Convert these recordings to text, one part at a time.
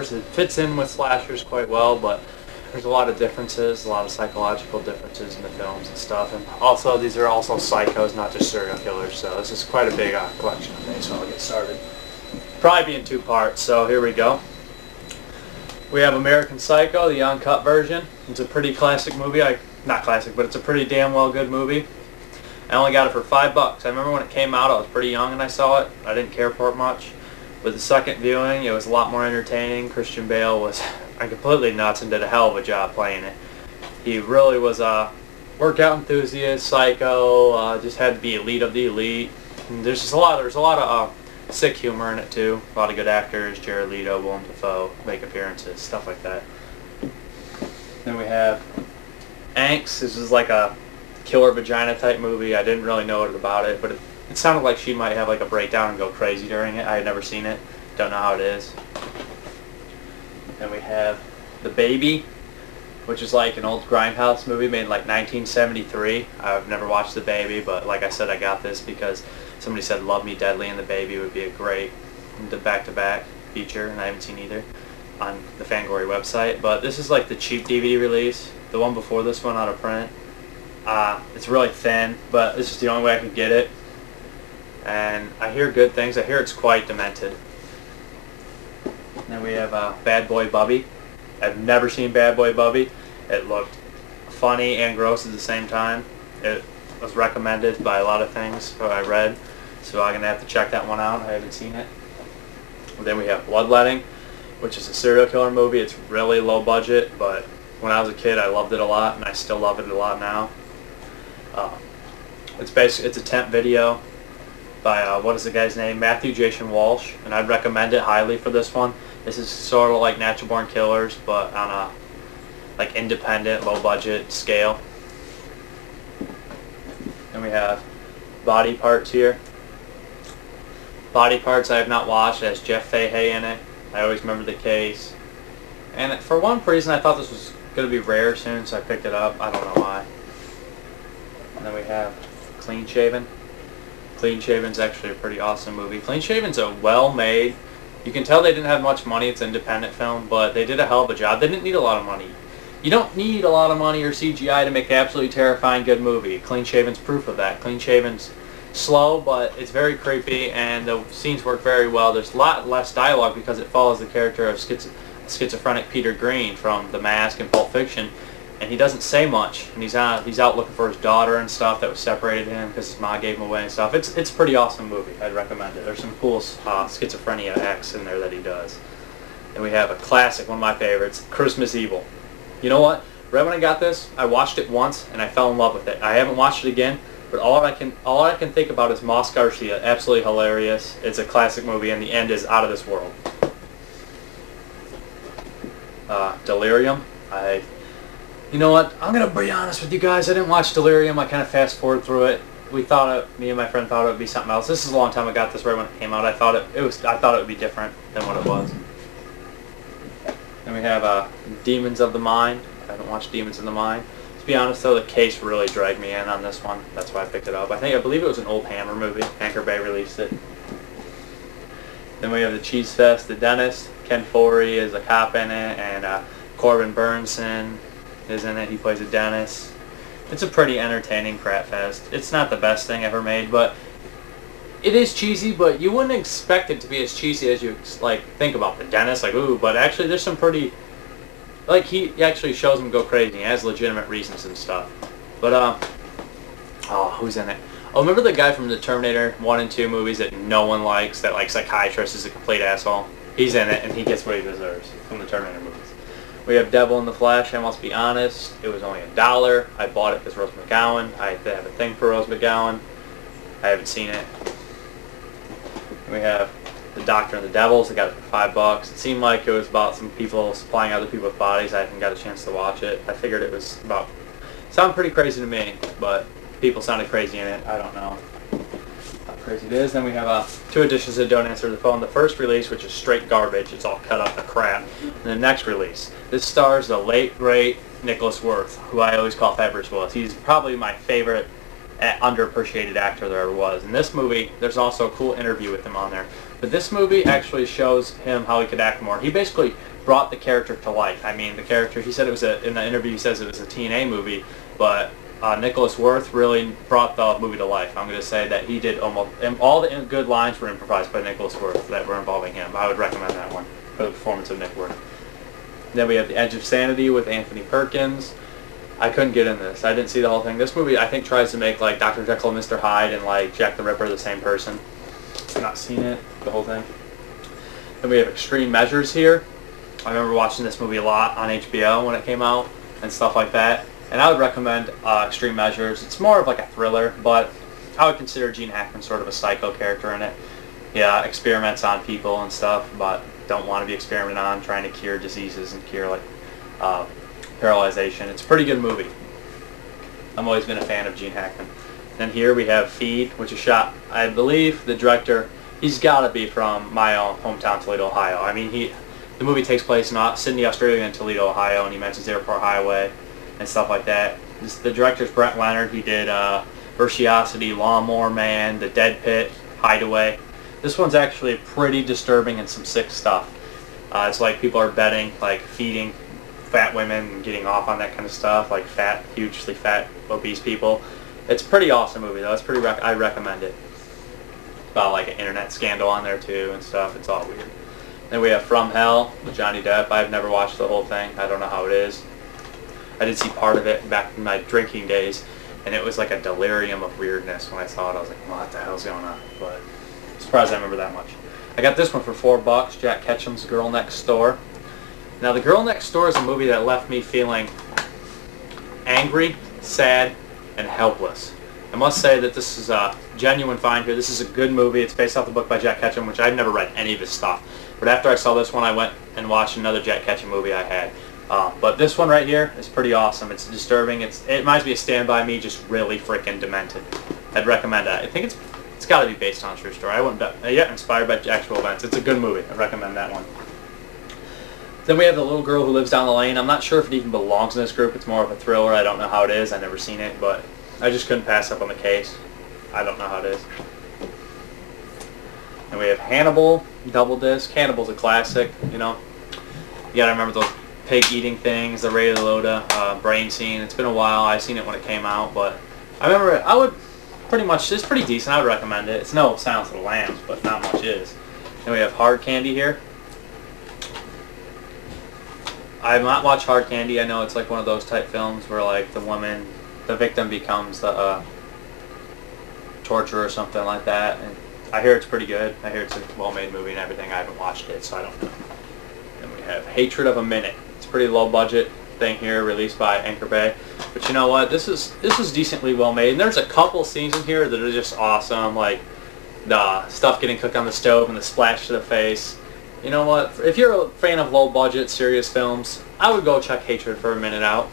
It fits in with slashers quite well, but there's a lot of differences, a lot of psychological differences in the films and stuff. And also, these are also psychos, not just serial killers. So this is quite a big collection of me. So I'll get started. Probably be in 2 parts. So here we go. We have American Psycho, the Uncut version. It's a pretty classic movie. Not classic, but it's a pretty damn well good movie. I only got it for $5. I remember when it came out, I was pretty young and I saw it. I didn't care for it much. With the second viewing, it was a lot more entertaining. Christian Bale was completely nuts and did a hell of a job playing it. He really was a workout enthusiast, psycho, just had to be elite of the elite. And there's a lot of sick humor in it too. A lot of good actors, Jared Leto, Willem Dafoe, make appearances, stuff like that. Then we have Angst. This is like a killer vagina type movie. I didn't really know about it, but it sounded like she might have like a breakdown and go crazy during it. I had never seen it. Don't know how it is. Then we have The Baby, which is like an old Grindhouse movie made in like 1973. I've never watched The Baby, but like I said, I got this because somebody said Love Me Deadly and The Baby would be a great back-to-back feature, and I haven't seen either on the Fangoria website. But this is like the cheap DVD release. The one before this one out of print. It's really thin, but this is the only way I could get it. And I hear good things. I hear it's quite demented. Then we have Bad Boy Bubby. I've never seen Bad Boy Bubby. It looked funny and gross at the same time. It was recommended by a lot of things that I read, so I'm going to have to check that one out. I haven't seen it. And then we have Bloodletting, which is a serial killer movie. It's really low budget, but when I was a kid I loved it a lot, and I still love it a lot now. It's a temp video by, what is the guy's name? Matthew Jason Walsh, and I'd recommend it highly for this one. This is sort of like Natural Born Killers, but on a like independent, low budget scale. And we have Body Parts here. Body Parts I have not watched. It has Jeff Fahey in it. I always remember the case. And for one reason I thought this was going to be rare soon, so I picked it up. I don't know why. And then we have Clean Shaven. Clean Shaven's actually a pretty awesome movie. Clean Shaven's a well-made. You can tell they didn't have much money. It's an independent film, but they did a hell of a job. They didn't need a lot of money. You don't need a lot of money or CGI to make an absolutely terrifying good movie. Clean Shaven's proof of that. Clean Shaven's slow, but it's very creepy, and the scenes work very well. There's a lot less dialogue because it follows the character of schizophrenic Peter Green from The Mask and Pulp Fiction, and he doesn't say much, and he's out looking for his daughter and stuff that was separated him because his mom gave him away and stuff. It's a pretty awesome movie. I'd recommend it. There's some cool schizophrenia acts in there that he does. And we have a classic, one of my favorites, Christmas Evil. You know what? Right when I got this, I watched it once and I fell in love with it. I haven't watched it again, but all I can think about is Moss Garcia. Absolutely hilarious. It's a classic movie, and the end is out of this world. Delirium. You know what? I'm gonna be honest with you guys. I didn't watch Delirium. I kind of fast forward through it. Me and my friend thought it would be something else. This is a long time. I got this right when it came out. I thought it would be different than what it was. Then we have Demons of the Mind. I haven't watched Demons of the Mind. To be honest though, the case really dragged me in on this one. That's why I picked it up. I believe it was an old Hammer movie. Anchor Bay released it. Then we have the Cheese Fest, The Dentist. Ken Foree is a cop in it, and Corbin Burnson is in it. He plays a dentist. It's a pretty entertaining crap fest. It's not the best thing ever made, but it is cheesy, but you wouldn't expect it to be as cheesy as you like think about the dentist, like ooh, but actually there's some pretty, like he actually shows him go crazy. He has legitimate reasons and stuff. But oh, who's in it? Oh, remember the guy from the Terminator 1 and 2 movies that no one likes, that like psychiatrist is a complete asshole? He's in it and he gets what he deserves from the Terminator movies. We have Devil in the Flesh. I must be honest, it was only $1. I bought it because Rose McGowan. I have a thing for Rose McGowan. I haven't seen it. We have The Doctor and the Devils. I got it for $5. It seemed like it was about some people supplying other people with bodies. I haven't got a chance to watch it. I figured it was about, sounded pretty crazy to me, but people sounded crazy in it. I don't know how crazy it is. Then we have 2 editions that don't answer the phone. The first release, which is straight garbage. It's all cut up to crap. And the next release, this stars the late, great Nicholas Worth, who I always call Fabulous Willis. He's probably my favorite underappreciated actor there ever was. In this movie, there's also a cool interview with him on there. But this movie actually shows him how he could act more. He basically brought the character to life. I mean, the character, he said it was in the interview, he says it was a TNA movie, but Nicholas Worth really brought the movie to life. I'm going to say that he did almost, all the good lines were improvised by Nicholas Worth that were involving him. I would recommend that one for the performance of Nick Worth. Then we have The Edge of Sanity with Anthony Perkins. I couldn't get into this. I didn't see the whole thing. This movie, I think, tries to make like Dr. Jekyll and Mr. Hyde and like Jack the Ripper the same person. I've not seen it, the whole thing. Then we have Extreme Measures here. I remember watching this movie a lot on HBO when it came out and stuff like that. And I would recommend Extreme Measures. It's more of like a thriller, but I would consider Gene Hackman sort of a psycho character in it. Yeah, experiments on people and stuff, but don't want to be experimented on, trying to cure diseases and cure like paralyzation. It's a pretty good movie. I've always been a fan of Gene Hackman. Then here we have Feed, which is shot, I believe the director, he's got to be from my own hometown, Toledo, Ohio. I mean, the movie takes place in Sydney, Australia, and Toledo, Ohio, and he mentions Airport Highway and stuff like that. The director's Brent Leonard. He did Virtuosity, Lawnmower Man, The Dead Pit, Hideaway. This one's actually pretty disturbing and some sick stuff. It's like people are betting, like feeding fat women and getting off on that kind of stuff, like fat, hugely fat, obese people. It's a pretty awesome movie though. It's pretty. I recommend it. About like an internet scandal on there too and stuff. It's all weird. Then we have From Hell with Johnny Depp. I've never watched the whole thing. I don't know how it is. I did see part of it back in my drinking days, and it was like a delirium of weirdness. When I saw it, I was like, what the hell's going on? But I'm surprised I remember that much. I got this one for $4, Jack Ketchum's Girl Next Door. Now, The Girl Next Door is a movie that left me feeling angry, sad, and helpless. I must say that this is a genuine find here. This is a good movie. It's based off the book by Jack Ketchum, which I've never read any of his stuff. But after I saw this one, I went and watched another Jack Ketchum movie I had. But this one right here is pretty awesome. It's disturbing. It reminds me of Stand By Me, just really freaking demented. I'd recommend that. I think it's got to be based on a true story. I wouldn't bet. Yeah, inspired by actual events. It's a good movie. I recommend that one. Then we have The Little Girl Who Lives Down the Lane. I'm not sure if it even belongs in this group. It's more of a thriller. I don't know how it is. I've never seen it, but I just couldn't pass up on the case. I don't know how it is. And we have Hannibal, double disc. Hannibal's a classic, you know. You gotta remember those pig-eating things, the Ray Liotta brain scene. It's been a while. I seen it when it came out, but I remember it. I would pretty much, it's pretty decent. I would recommend it. It's no Silence of the Lambs, but not much is. And we have Hard Candy here. I have not watched Hard Candy. I know it's like one of those type films where like the victim becomes the torturer or something like that. And I hear it's pretty good. I hear it's a well-made movie and everything. I haven't watched it, so I don't know. Then we have Hatred of a Minute. It's a pretty low-budget thing here, released by Anchor Bay. But you know what? This is decently well-made. And there's a couple scenes in here that are just awesome, like the stuff getting cooked on the stove and the splash to the face. You know what? If you're a fan of low-budget, serious films, I would go check Hatred for a Minute out.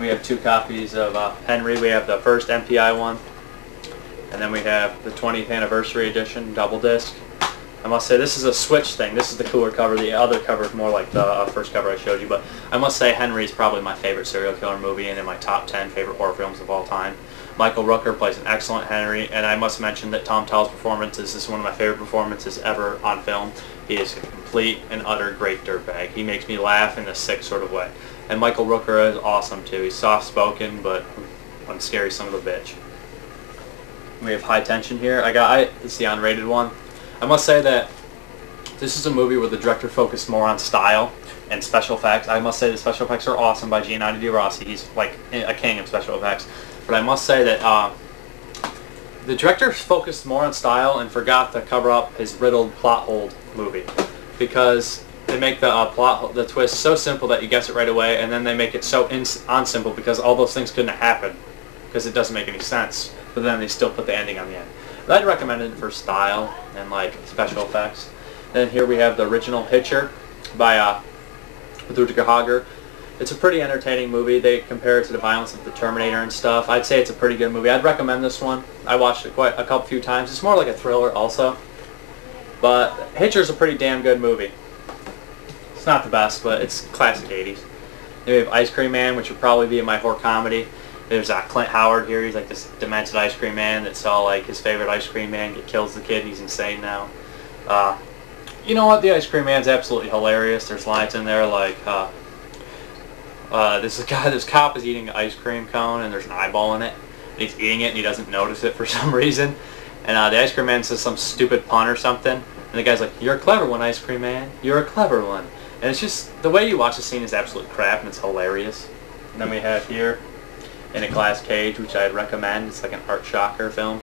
We have 2 copies of Henry. We have the first MPI one, and then we have the 20th anniversary edition, double disc. I must say, this is a Switch thing. This is the cooler cover. The other cover is more like the first cover I showed you, but I must say Henry is probably my favorite serial killer movie and in my top 10 favorite horror films of all time. Michael Rooker plays an excellent Henry, and I must mention that Tom Tell's performance is one of my favorite performances ever on film. He is a complete and utter great dirtbag. He makes me laugh in a sick sort of way. And Michael Rooker is awesome too. He's soft-spoken, but one scary son of a bitch. We have High Tension here. It's the unrated one. I must say that this is a movie where the director focused more on style and special effects. I must say the special effects are awesome by Gianni Di Rossi. He's like a king of special effects. But I must say that the director focused more on style and forgot to cover up his riddled plot hole movie, because they make the twist so simple that you guess it right away, and then they make it so unsimple because all those things couldn't have happened because it doesn't make any sense. But then they still put the ending on the end. But I'd recommend it for style and like special effects. Then here we have the original Hitcher by Rutger Hauer. It's a pretty entertaining movie. They compare it to the violence of the Terminator and stuff. I'd say it's a pretty good movie. I'd recommend this one. I watched it quite a few times. It's more like a thriller also. But Hitcher's a pretty damn good movie. It's not the best, but it's classic 80s. Then we have Ice Cream Man, which would probably be in my horror comedy. There's Clint Howard here. He's like this demented ice cream man that saw like his favorite ice cream man get kills the kid, and he's insane now. You know what? The ice cream man's absolutely hilarious. There's lines in there like, this cop is eating an ice cream cone, and there's an eyeball in it. And he's eating it, and he doesn't notice it for some reason. And the ice cream man says some stupid pun or something, and the guy's like, "You're a clever one, ice cream man. You're a clever one." And it's just, the way you watch the scene is absolute crap, and it's hilarious. And then we have here, In a Glass Cage, which I'd recommend. It's like an Art Shocker film.